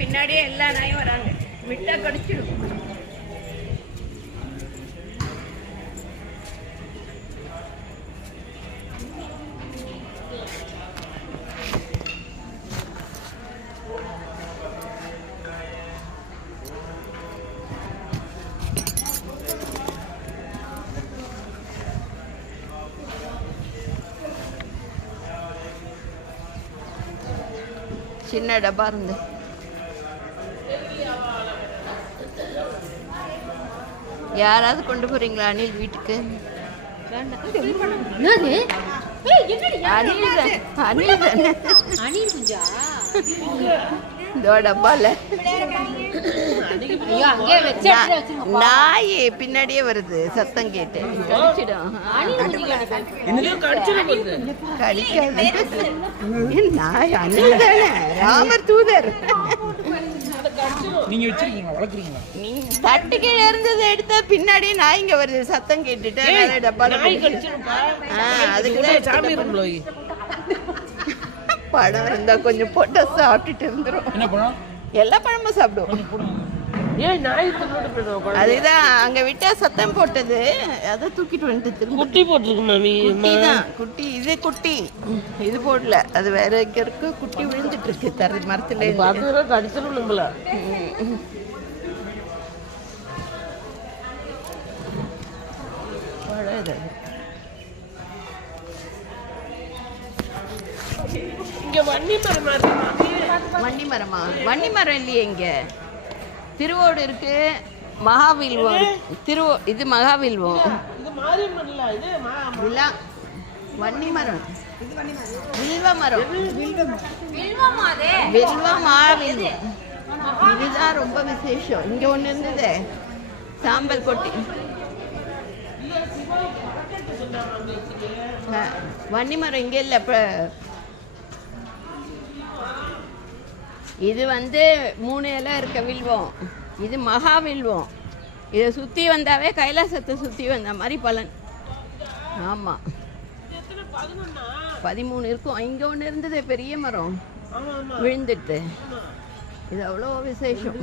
பின்னாடியே எல்லா நாயும் வராங்க. விட்டா கடிச்சிடும். சின்ன டப்பா இருந்து யாராவது கொண்டு போறீங்களா அனில் வீட்டுக்கு? டப்பால நாய் பின்னாடியே வருது, சத்தம் கேட்டு கடிச்சிடும். கடிக்காது நாய். அனில் தானே, ராமர் தூதர். நீங்க வச்சிருக்கீங்க, வளர்க்குறீங்களா? நீ தட்டு கீழே இருந்தது எடுத்தா பின்னாடி நாய்ங்க வருது, சத்தம் கேட்டுட்டு டப்பால அதுக்கு பழம் இருந்தா கொஞ்சம் போட்டு சாப்பிட்டுட்டு இருந்துரும். என்ன பழம்? எல்லா பழமும் சாப்பிடுவோம். அதுதான் அங்க விட்டா சத்தம் போட்டது, அதை தூக்கிட்டு வந்துட்டு திரும்ப குட்டி போட்டுருக்கு தான். குட்டி இது குட்டி இது போடல, அது வேற எங்க இருக்கு. குட்டி விழுந்துட்டு இருக்கு தர மரத்துல. கடிச்சிரும்ல. இங்க வன்னி மரமா? வன்னி மரம் இல்லையே இங்க. திருவோடு இருக்கு, மகாவில்வம் இது மகாவில்வம். வன்னி மரம், வில்வ மரம், வில்வ மாவில்வம். இதுதான் ரொம்ப விசேஷம். இங்க ஒண்ணு இருந்தது, சாம்பல் கொட்டி. வன்னி மரம் இங்க இல்ல. இது 3 இலை இருக்க வில்வம், இது மகாவில்வம். இதை சுற்றி வந்தாவே கைலாசத்தை சுற்றி வந்த மாதிரி பலன். ஆமாம், 13 இருக்கும். இங்கே ஒன்று இருந்தது பெரிய மரம், விழுந்துட்டு. இது அவ்வளோ விசேஷம்.